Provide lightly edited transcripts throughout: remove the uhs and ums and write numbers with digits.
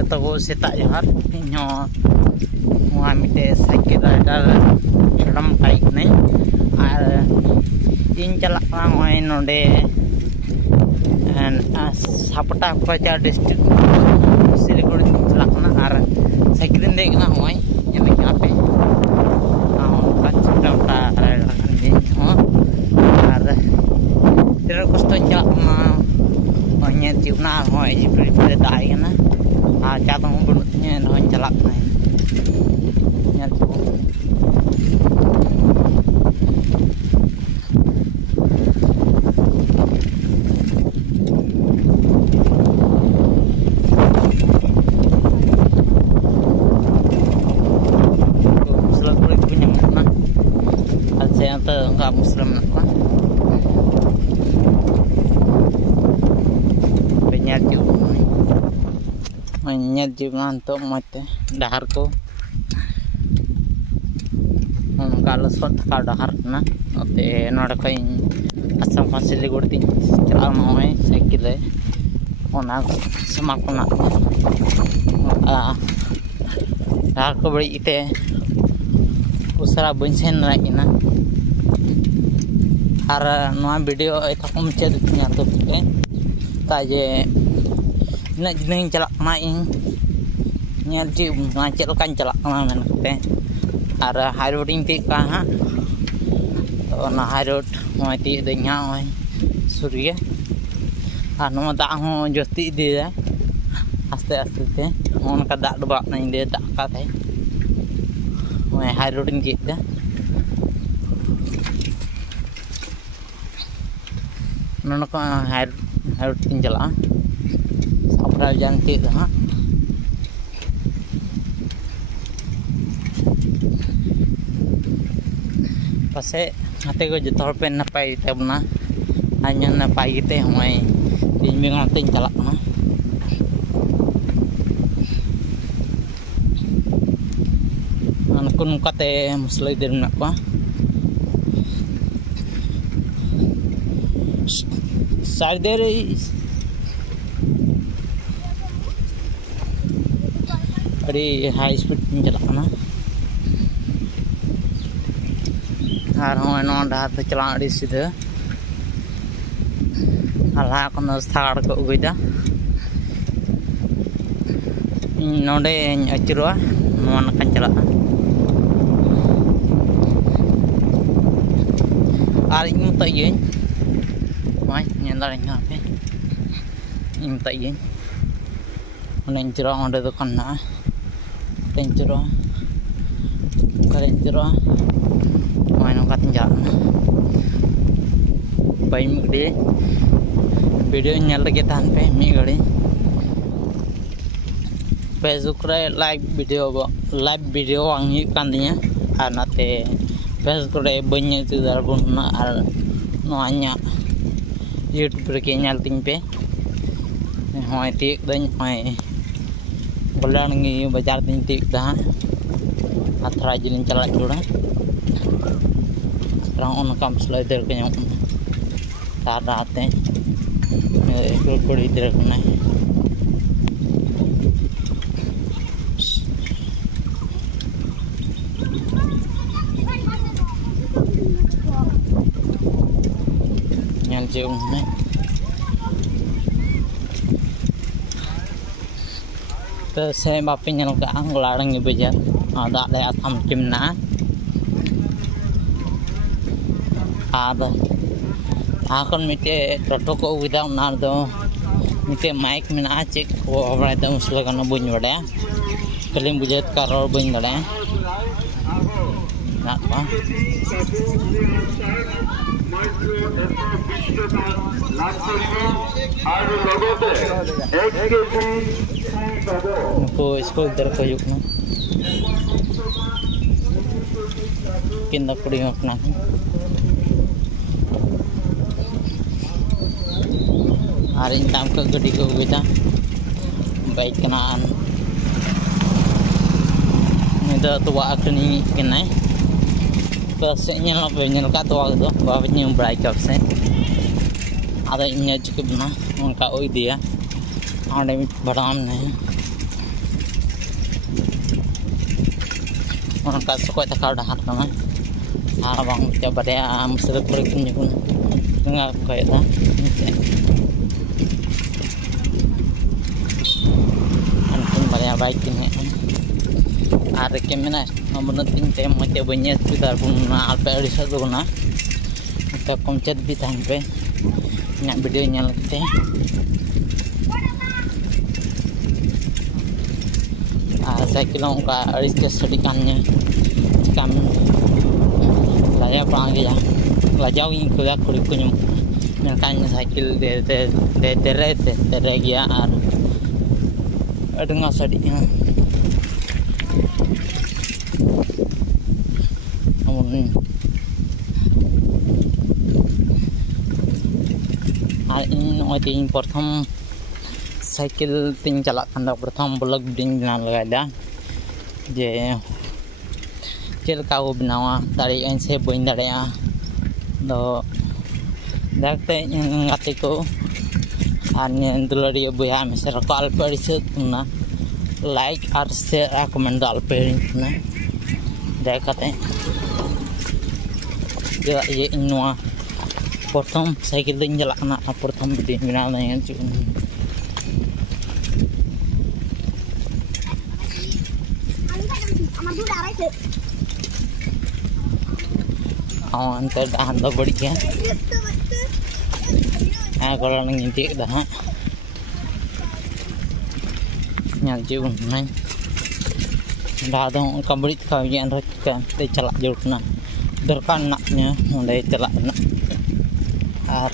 जतो को सेता जहार इनो वहाँ मिटे साइकिल राइडर छोड़म बाइक नहीं और इन चला होय नोडे सापटा पचा डिस्ट्रिक्ट सिलीगुड़ी चला और साइकिल देखना होय यहाँ पे और तेरा कुछ तो चला nya tiuna hoy jipri pada dai kana cha tong bunutnya no jalak nai nya muslim kulit punya mana al saya enggak muslim nak nyat jiman to mate dahar ko kalau sot ka dahar na ote node kai asam fasili gurti chala noy cycle ona samakuna dahar ko bari ite usara bunsen raina ar noa video eta kom ched nya to ke ta je nak jenis celak main nyari ngacil kan celak mana kita ada hiring tika ha na hiring mati dengan surya anu tak ho josti dia aste aste te on ka dak debak nang dia tak ka te mai hiring kita nono ka hiring celak yang kita ha pase hate ko jotor pe napai tabna hanya napai te hoy din mi ngating calak na an kun kate muslai dir na pa sarder अरे high speed में चलाना और हम डार तो चला सीधे अल्लाह को साड़ को उगदा नोडे अचुरा नका चला और इन मतये पे इन मतये अंडे तो करना Kencur, main angkat jalan. Bayi mudi, video nyala kita hanpe migari. Facebook live video wangi kandinya, anate Facebook banyak tu darbun na noanya YouTube nyal tingpe, hoy tik dan hoy bulan ini bajar tintik dah, athra jilin celak juga. Sekarang on kam slider ke yang tada ate, ikut kuri direk nai. Yang jauh nai. Saya bapak nyalok ke anglarang ibu jar, ada lewat hamcimna, ada, akan mite protoko without nardo, mite mic mina cek, wah berada musuh kan bunyi ada, kelim bujet karor bunyi ada, nak apa? इसको इधर को युकना किंदा कुड़ी अपना hari ini tampak gede ke kita baik kenaan ini tua akan ini kenai kesenya lah penyel tua itu bapaknya yang bright up sen ada ini cukup nah mereka dia ada badam nih ka sukoi takau dah kana bang coba deh mesti berikut ni pun dengar kayak dah antum banyak baik ini ada kemana namun ting tem macam banyak kita pun alpa risau tu na kita komcet bi sampai nak video nya lagi saya kira ka risau sedikannya kami lajau panggil ya lajau ini kuliah kurikulum makanya cycle de gya ar adunga sadi namun ini noting pertama cycle ting jalak kanda pertama blog ding na lagada je चल का वो बनावा तारी ऐसे बोइन दड़या दो देखते गाते को आने दुलड़ी बुया में से रकाल पर से तुमना लाइक और शेयर आ कमेंट डाल पे ना देखते ये इनवा प्रथम साइकिल दिन जलाना प्रथम वीडियो बना नहीं अंतर dah dah balik ya. Kalau nang intik dah. Nyal jiun nang. Dah dong kambrit kau yang kan te celak jauh na. Derkan naknya onde celak nak. Ar.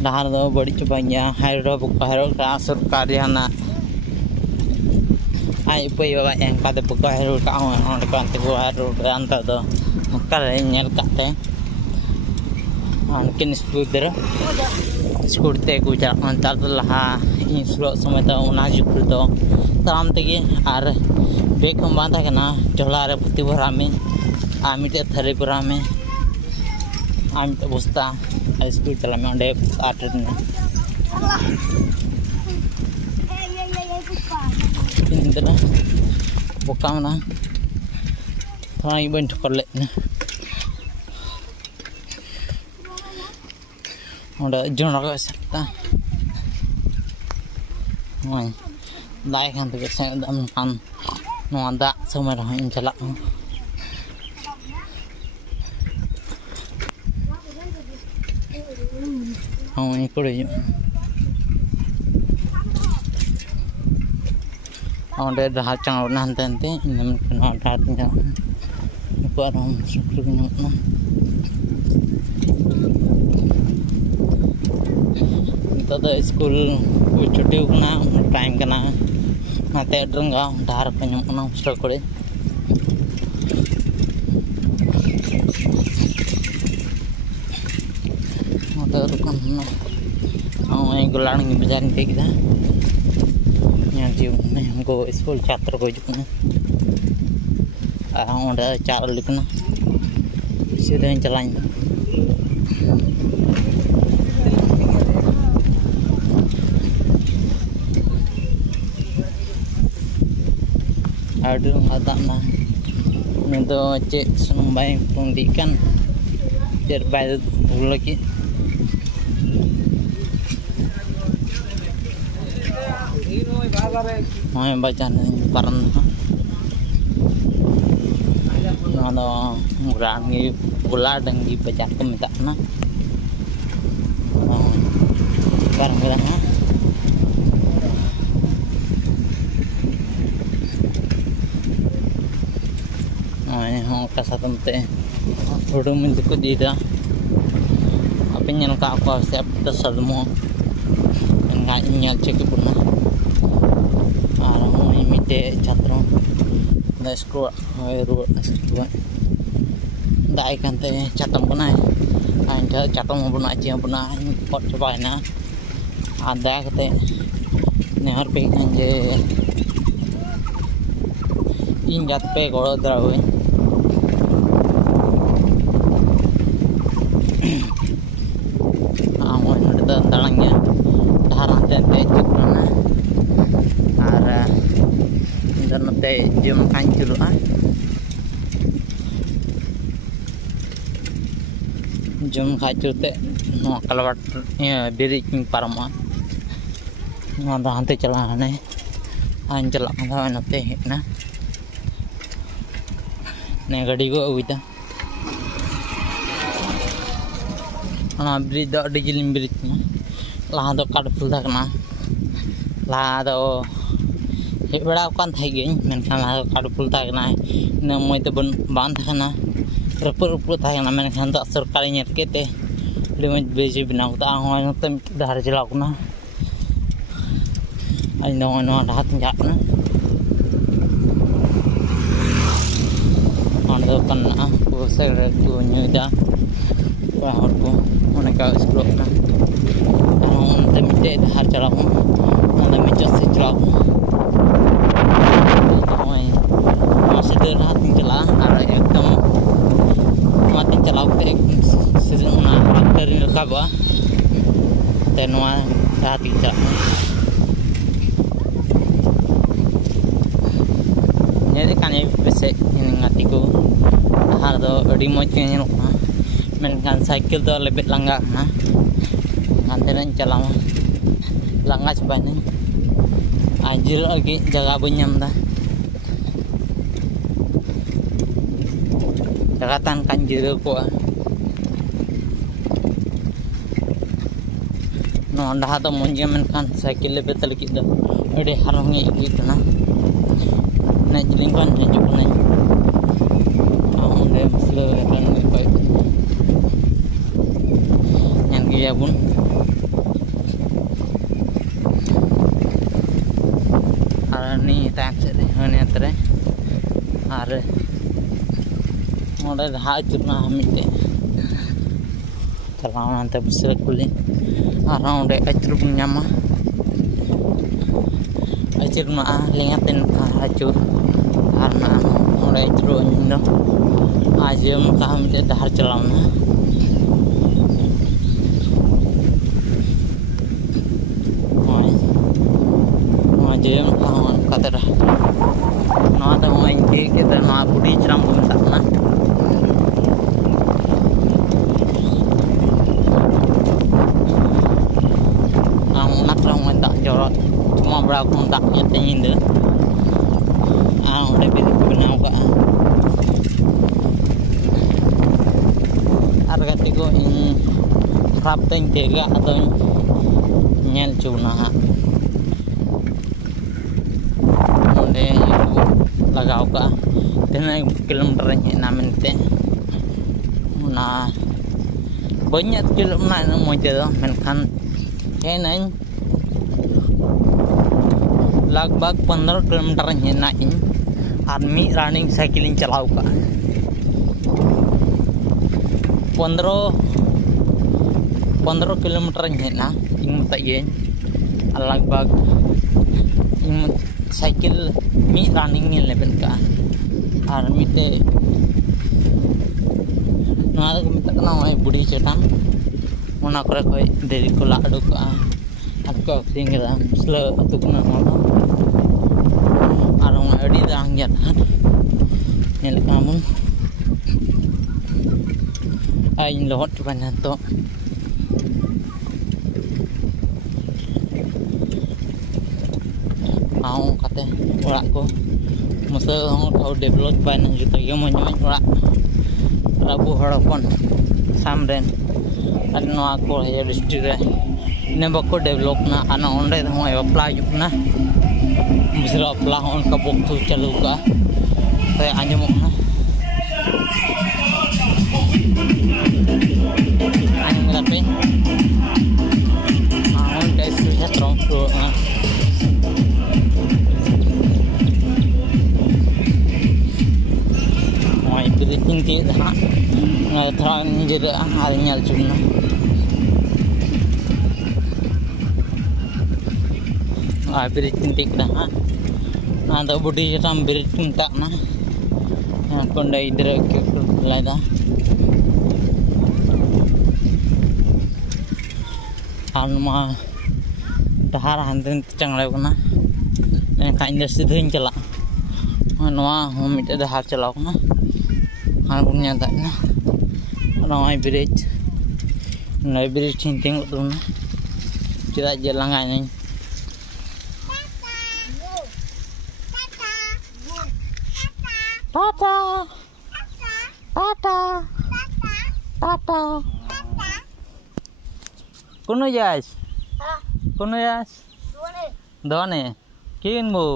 Dah do balik coba ya. Hairo buka hairo ka सरकारी ना ai pui ba yang kada buka haru ka on kan tu haru anta do kare nyel kate kin school te ku ja antar lah in suro samay ta una jupur do tam tege ar bek banda kana jola re puti barame ami te thare barame ami te busta school chalame onde ater na Indra bukan na thai bên thuộc lệ nè onde jona ka sakta ngoài dai kan tu sa dam kan no da samai ra in chala ini kuri onde dah cang nanti ini kena datanya barang seperti ini kita dah school cuti kena time kena nanti drengga dar penyok kena start kore motor kan ini gulang ini berjalan kayak kita जीव में हमको school छात्र को जुकना ओंडे चाल लिखना सीधे चलाएं aduh ada na itu cek senembay pendidikan terbaik lagi मैं बचान कारण ना मुरानी बुला डंगी बचान को मिता ना कारण मेरा ना मैं हूँ कैसा तुमते थोड़ा मुझे को दी था apa yang kau aku siap tersalmu enggak ingat cek pun mite chatro da school ru school dai kan te chatam pun ai anda chatam pun aja pun pot coba na ada kate nehar pe kan je ingat pe golo drawe awon ada talangnya daran te cukna jam kan dulu jam kacau teh no kalau ya beri parama no dah hantu celah nih anjel lah nanti na nih gadi gua udah ana beri dah dijilim beri lah do card full dah kena lah do beda kan thaigen menkan lah card full dah kena na moi to ban kena rupu dah kena menkan to सरकारी nyerke teh limit beji bina ta hoy no tem dar jela kuna ai no dah tinjak na ando kan ko se ko nyuda और को उन्हें का स्क्रोप ना उन्हें मिटे हर चलाओ उन्हें मिटे से चलाओ तो वही masih terlihat चला और एकदम mati चलाओ ते सीजन ना dari lekap ah tenua hati cak jadi kan ini bisa ini ngatiku har do adi moj nyelok menkan cycle to lebih langga na nganteran calama langga sebanyak anjir lagi jaga bunyam dah jagatan kanjir ko no dah to monje menkan cycle lebih teliki dah ede harungi gitu na jilingkan hijuk na onde maslo kan ko ya bun arani time se hone atre are ode ha chuna hamite chalawan ante busre kuli around achru nyama achirna lingaten ka achur karena ode achru ndo ajam ka hamite dahar chalawna jam kawan kata dah, nama tu orang ini kita nama budi ceram pun tak na, nak orang tak jorot, cuma berapa kontaknya tinggi tu, udah benar juga, harga tiga ini rapting tiga atau nyel cuna. Lagau ka tenai kilometer nya namen te na banyak kilometer mo jado menkan kenan lagbag 15 kilometer nya na in army running cycling chalau ka 15 kilometer nya na ing matayen lagbag cycle mi running ni level ka army te na ko metak na mai budi chetam ona kore koi deri ko la adu ka akko tingira muslo atukna mono arong adi dang jat hat nel kamun ai lot banan to mau kate orak ko masa kau develop banyak gitu yang menyoy orak rabu harapan samren ada no aku ya district ne bako develop na ana onde ho apply na misra apply on ka bok tu chalu ka saya anjum na anjum tapi on guys sudah strong tu tinggi dah, terang jadi harinya cuma. Beri tinggi dah, ada budi jam beri tinggi na, kondai derek lada. Alma dahar hantin cang lagi na, yang kain industri tu yang celak. नवा मिट्टे डहार चलाव ना हाँ बन ना नवा bridge नई bridge ठिन तिंगु तुना चेदा जे लांगा नहीं टाटा टाटा टाटा कुनो जास दोने किन बो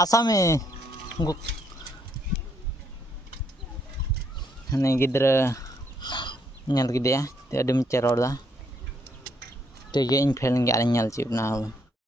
आसामे ने गिद्रा nyal gede ya, dia ada menceror dah. Tiga in film gak nyal cip nah.